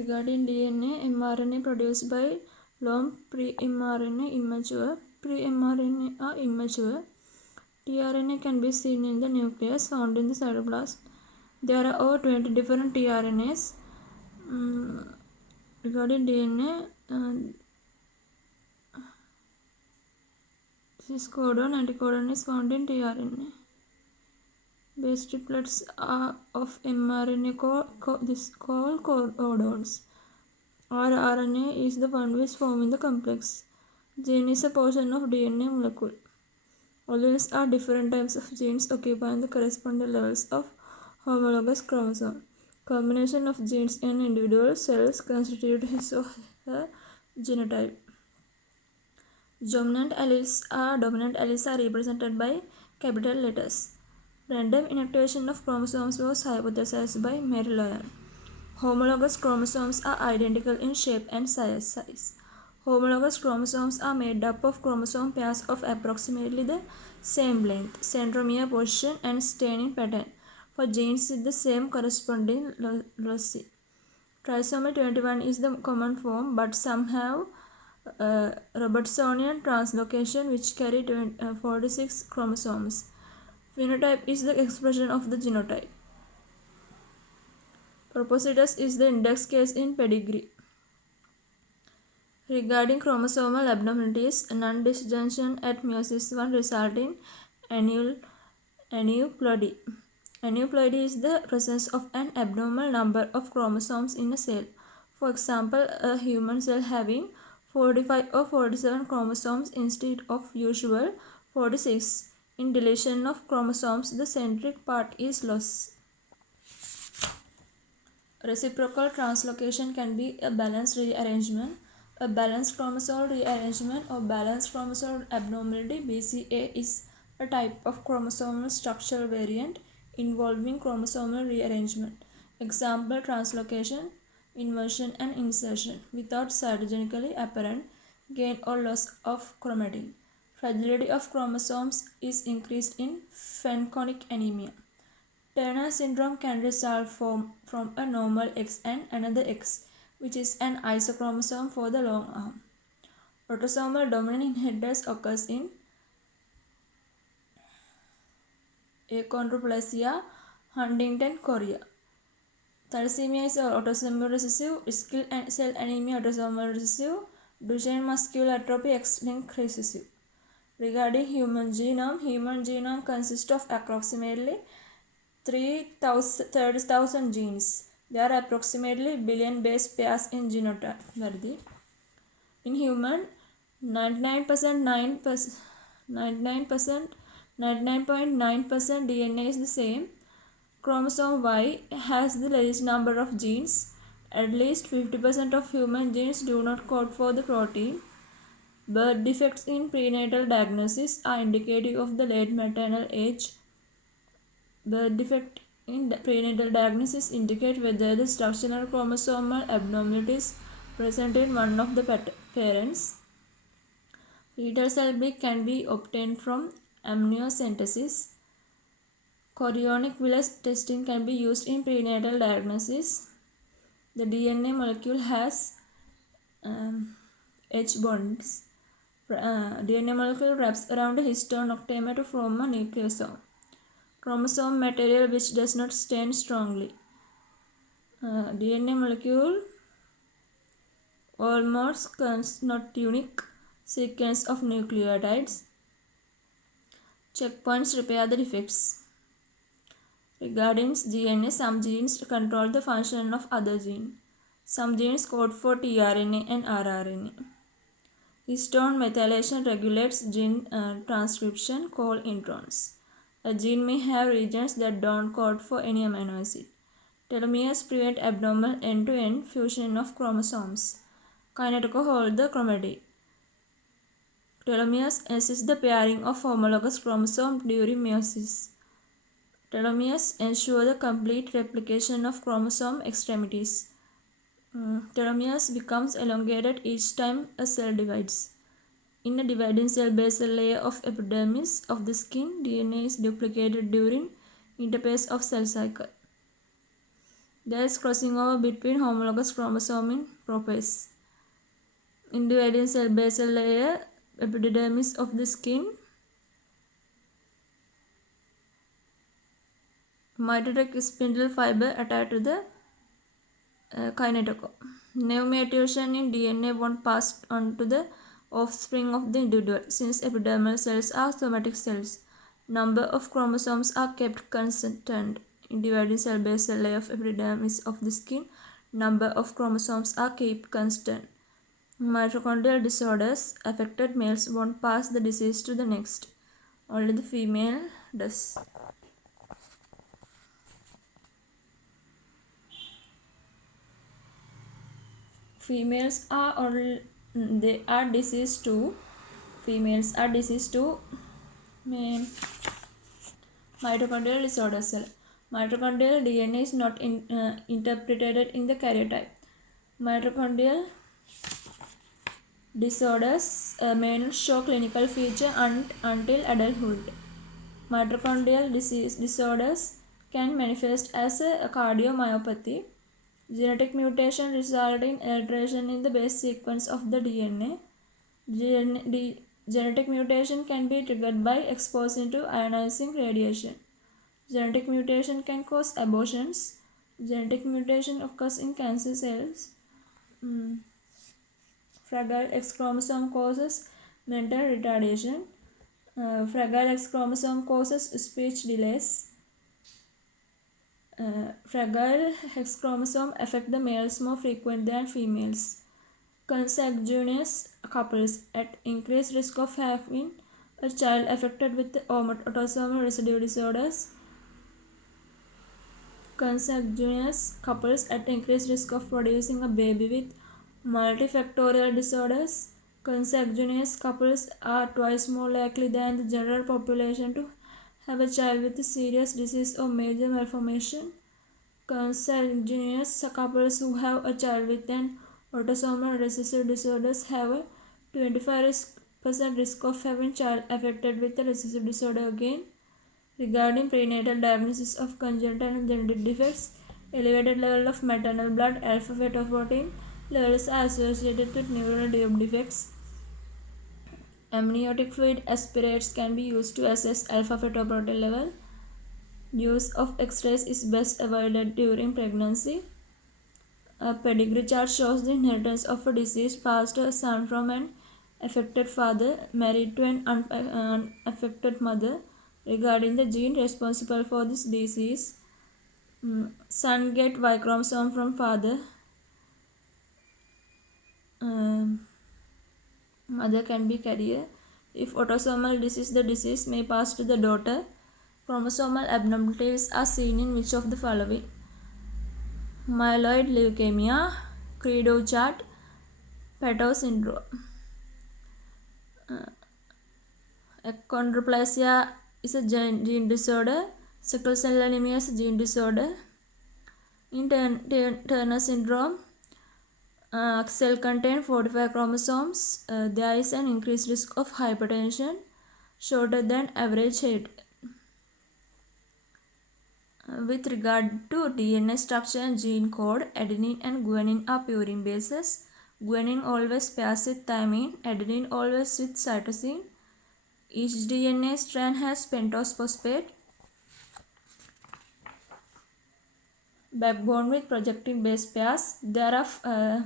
Regarding DNA, mRNA produced by long pre-mRNA immature. Pre-mRNA are immature. tRNA can be seen in the nucleus found in the cytoplasm. There are over 20 different tRNAs. Regarding DNA, this codon anticodon is found in tRNA. Base triplets of mRNA called codons. rRNA is the one which forms the complex. Gene is a portion of DNA molecule. Alleles are different types of genes occupying the corresponding levels of homologous chromosome. Combination of genes in individual cells constitutes a genotype. Dominant alleles are represented by capital letters. Random inactivation of chromosomes was hypothesized by Mary Lyon. Homologous chromosomes are identical in shape and size. Homologous chromosomes are made up of chromosome pairs of approximately the same length, centromere position, and staining pattern for genes with the same corresponding loci. Trisomy 21 is the common form, but some have Robertsonian translocation which carry 46 chromosomes. Phenotype is the expression of the genotype. Proposidus is the index case in pedigree. Regarding chromosomal abnormalities, non-disjunction at meiosis 1 result in aneuploidy. Aneuploidy is the presence of an abnormal number of chromosomes in a cell. For example, a human cell having 45 or 47 chromosomes instead of usual 46. In deletion of chromosomes, the centric part is lost. Reciprocal translocation can be a balanced rearrangement, a balanced chromosomal rearrangement, or balanced chromosomal abnormality. BCA is a type of chromosomal structural variant involving chromosomal rearrangement. Example: translocation, inversion, and insertion without cytogenically apparent gain or loss of chromatin. Fragility of chromosomes is increased in Fanconic anemia. Turner syndrome can result from a normal X and another X, which is an isochromosome for the long arm. Autosomal dominant inheritance occurs in achondroplasia, Huntington chorea. Thalassemia is autosomal recessive, sickle cell anemia autosomal recessive, Duchenne muscular atrophy X-linked recessive. Regarding human genome consists of approximately 30,000 genes. There are approximately billion base pairs in genotype. In human, 99.9% DNA is the same. Chromosome Y has the least number of genes. At least 50% of human genes do not code for the protein. Birth defects in prenatal diagnosis are indicative of the late maternal age. Birth defect in the prenatal diagnosis indicate whether the structural chromosomal abnormalities present in one of the parents. Fetal cell break can be obtained from amniocentesis. Chorionic villus testing can be used in prenatal diagnosis. The DNA molecule has H bonds. DNA molecule wraps around a histone octamer to form a nucleosome. Chromosome material which does not stain strongly. DNA molecule almost not unique sequence of nucleotides. Checkpoints repair the defects. Regarding DNA, some genes control the function of other genes. Some genes code for tRNA and rRNA. Histone methylation regulates gene transcription called introns. A gene may have regions that don't code for any amino acid. Telomeres prevent abnormal end-to-end fusion of chromosomes. Kinetochore hold the chromatin. Telomeres assist the pairing of homologous chromosomes during meiosis. Telomeres ensure the complete replication of chromosome extremities. Telomeres becomes elongated each time a cell divides. In a dividing cell basal layer of epidermis of the skin, DNA is duplicated during interphase of cell cycle. There is crossing over between homologous chromosome in prophase. Individual cell-basal layer, epidermis of the skin, mitotic spindle fiber attached to the kinetochore. New mutation in DNA won't pass on to the offspring of the individual, since epidermal cells are somatic cells. Number of chromosomes are kept constant. Dividing cell-basal layer of epidermis of the skin, number of chromosomes are kept constant. Mitochondrial disorders affected males won't pass the disease to the next. Only the female does. Females are diseased too. Females are diseased too. Mitochondrial disorders. Mitochondrial DNA is not interpreted in the karyotype. Mitochondrial disorders may not show clinical feature until adulthood. Mitochondrial disorders can manifest as a cardiomyopathy. Genetic mutation resulting in alteration in the base sequence of the DNA. Genetic mutation can be triggered by exposure to ionizing radiation. Genetic mutation can cause abortions. Genetic mutation occurs in cancer cells. Fragile X chromosome causes mental retardation. Fragile X chromosome causes speech delays. Fragile X chromosome affect the males more frequent than females. Consanguineous couples at increased risk of having a child affected with autosomal residue disorders. Consanguineous couples at increased risk of producing a baby with multifactorial disorders. Consanguineous couples are twice more likely than the general population to have a child with a serious disease or major malformation. Consanguineous couples who have a child with an autosomal recessive disorders have a 25% risk of having child affected with a recessive disorder again. Regarding prenatal diagnosis of congenital and genetic defects, elevated level of maternal blood alpha-fetoprotein levels are associated with neural tube defects. Amniotic fluid aspirates can be used to assess alpha-fetoprotein level. Use of X-rays is best avoided during pregnancy. A pedigree chart shows the inheritance of a disease passed to a son from an affected father married to an unaffected mother. Regarding the gene responsible for this disease, son get Y chromosome from father, mother can be carrier. If autosomal disease, the disease may pass to the daughter. Chromosomal abnormalities are seen in which of the following? Myeloid leukemia, Credo chart, Pato syndrome. Achondroplasia is a gene disorder. Sickle cell anemia is a gene disorder. In Turner syndrome, cell contain 45 chromosomes. There is an increased risk of hypertension, shorter than average height. With regard to DNA structure and gene code, adenine and guanine are purine bases. Guanine always pairs with thymine, adenine always with cytosine. Each DNA strand has pentose phosphate backbone with projective base pairs. There are,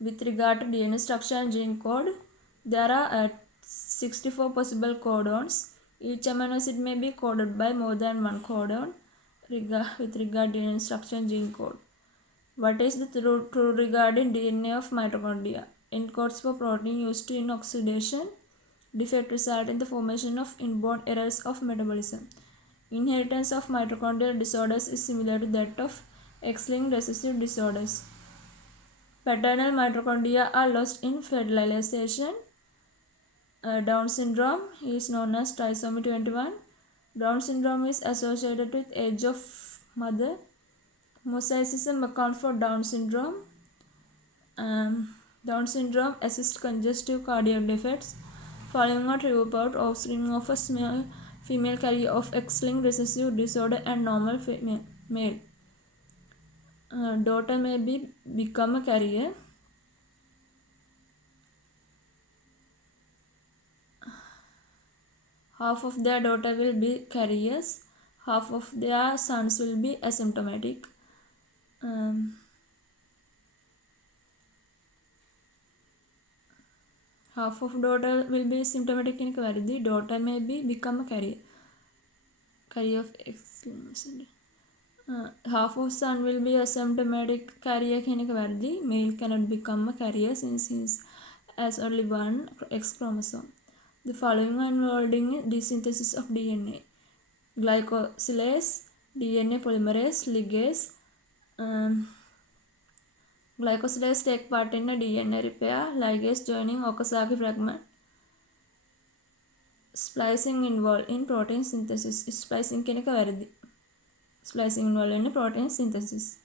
with regard to DNA structure and gene code, there are 64 possible codons. Each amino acid may be coded by more than one codon with regard to DNA structure and gene code. What is the true regarding DNA of mitochondria? Encodes for protein used in oxidation. Defect result in the formation of inborn errors of metabolism. Inheritance of mitochondrial disorders is similar to that of X-linked recessive disorders. Paternal mitochondria are lost in fertilization. Down syndrome is known as trisomy 21. Down syndrome is associated with age of mother. Mosaicism accounts for Down syndrome. Down syndrome assists congestive cardiac defects. Following a report offspring of a small female carrier of X-linked recessive disorder and normal male. daughter may become a carrier. Half of their daughter will be carriers, half of their sons will be asymptomatic. Half of daughter will be symptomatic in the daughter may become a carrier of exclamation. Half of son will be asymptomatic carrier the male cannot become a carrier since he has only one X chromosome. The following are involved in desynthesis of DNA: glycosylase, DNA polymerase, ligase. Glycosylase take part in a DNA repair, ligase joining Okazaki fragment. Splicing involved in protein synthesis. Splicing Splicing involved in protein synthesis.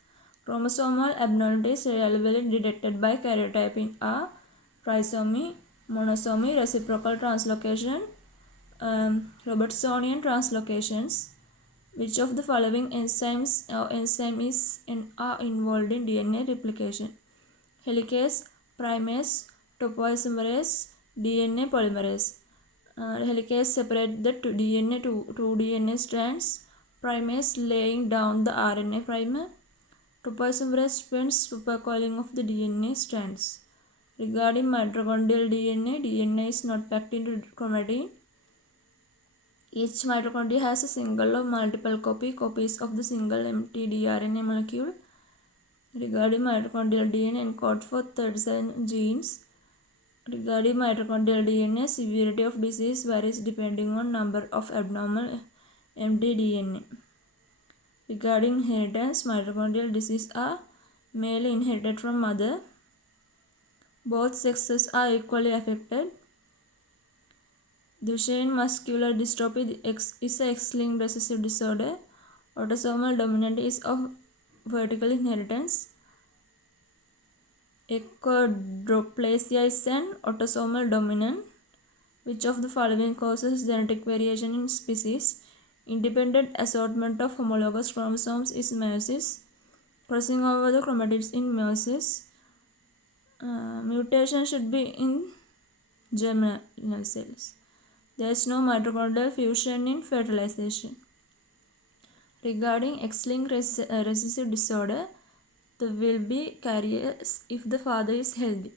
Chromosomal abnormalities reliably detected by karyotyping are trisomy, monosomy, reciprocal translocation, Robertsonian translocations. Which of the following enzymes or enzymes are involved in DNA replication? Helicase, primase, topoisomerase, DNA polymerase. Helicase separate the DNA to two DNA strands. Primase laying down the RNA primer. Topoisomerase prevents supercoiling of the DNA strands. Regarding mitochondrial DNA is not packed into chromatin. Each mitochondria has a single or multiple copies of the single mtDNA molecule. Regarding mitochondrial DNA encodes for 37 genes. Regarding mitochondrial DNA, severity of disease varies depending on number of abnormal mtDNA. Regarding inheritance, mitochondrial diseases are mainly inherited from mother. Both sexes are equally affected. Duchenne muscular dystrophy is a X-linked recessive disorder. Autosomal dominant is of vertical inheritance. Achondroplasia is an autosomal dominant. Which of the following causes genetic variation in species? Independent assortment of homologous chromosomes is meiosis. Crossing over the chromatids in meiosis. Mutation should be in germinal cells. There is no mitochondrial fusion in fertilization. Regarding X-linked recessive disorder, there will be carriers if the father is healthy.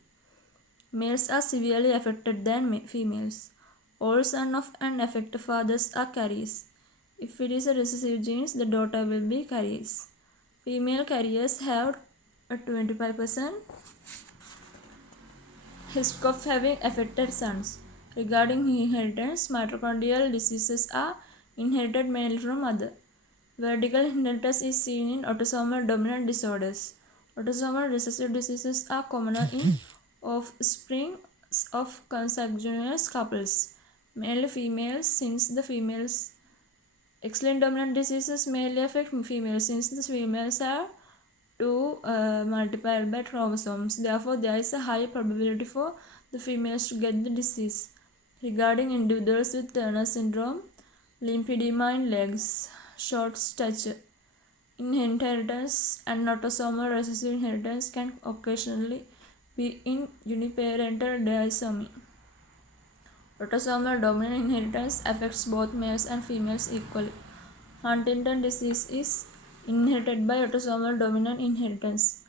Males are severely affected than females. All sons of unaffected fathers are carriers. If it is a recessive genes, the daughter will be carriers. Female carriers have a 25% risk of having affected sons. Regarding inheritance, mitochondrial diseases are inherited mainly from mother. Vertical inheritance is seen in autosomal dominant disorders. Autosomal recessive diseases are commoner in offspring of consanguineous couples, mainly females, since the females. X-linked dominant diseases mainly affect females since the females have two multiplied by chromosomes. Therefore, there is a high probability for the females to get the disease. Regarding individuals with Turner syndrome, lymphedema in legs, short stature, inheritance and autosomal recessive inheritance can occasionally be in uniparental disomy. Autosomal dominant inheritance affects both males and females equally. Huntington disease is inherited by autosomal dominant inheritance.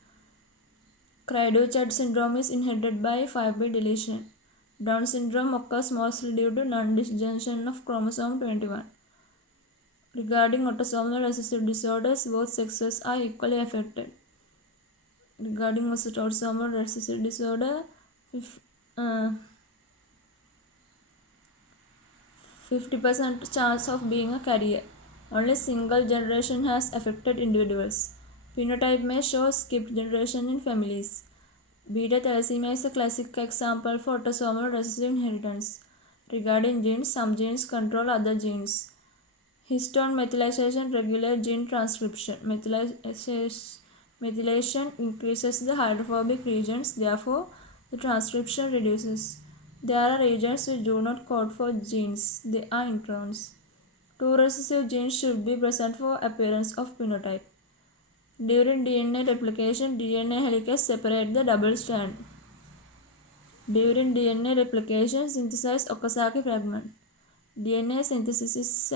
Cri-du-Chat syndrome is inherited by 5p deletion. Down syndrome occurs mostly due to non-disjunction of chromosome 21. Regarding autosomal recessive disorders, both sexes are equally affected. Regarding autosomal recessive disorder, 50% chance of being a carrier. Only single generation has affected individuals. Phenotype may show skipped generation in families. Beta thalassemia is a classic example for autosomal recessive inheritance. Regarding genes, some genes control other genes. Histone methylation regulates gene transcription. Methylation increases the hydrophobic regions, therefore the transcription reduces. There are regions which do not code for genes, they are introns. Two recessive genes should be present for appearance of phenotype. During DNA replication, DNA helices separate the double strand. During DNA replication, synthesize Okazaki fragment. DNA synthesis is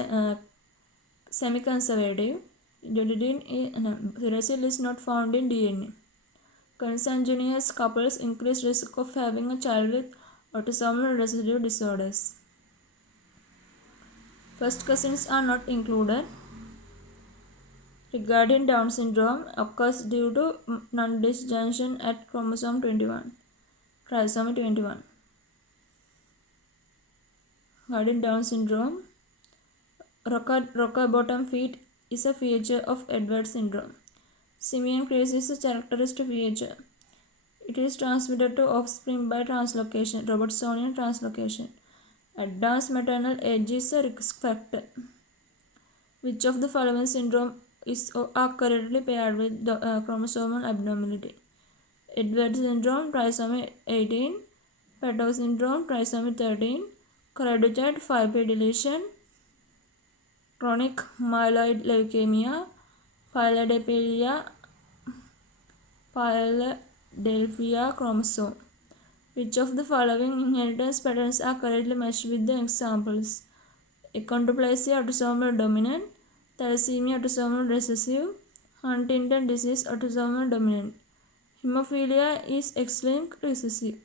semi-conservative. Uracil is not found in DNA. Consanguineous couples increase risk of having a child with autosomal recessive disorders. First cousins are not included. Regarding Down syndrome occurs due to non-disjunction at chromosome 21, trisomy 21. Regarding Down syndrome, rocker bottom feet is a feature of Edwards syndrome. Simian crease is a characteristic feature. It is transmitted to offspring by translocation, Robertsonian translocation. Advanced maternal age is a risk factor. Which of the following syndrome are currently paired with chromosomal abnormality? Edwards syndrome, trisomy 18, Peto syndrome, trisomy 13, Cradutite 5p deletion, chronic myeloid leukemia, Philadelphia chromosome. Which of the following inheritance patterns are correctly matched with the examples? Achondroplasia autosomal dominant, thalassemia autosomal recessive, Huntington disease autosomal dominant. Hemophilia is X-linked recessive.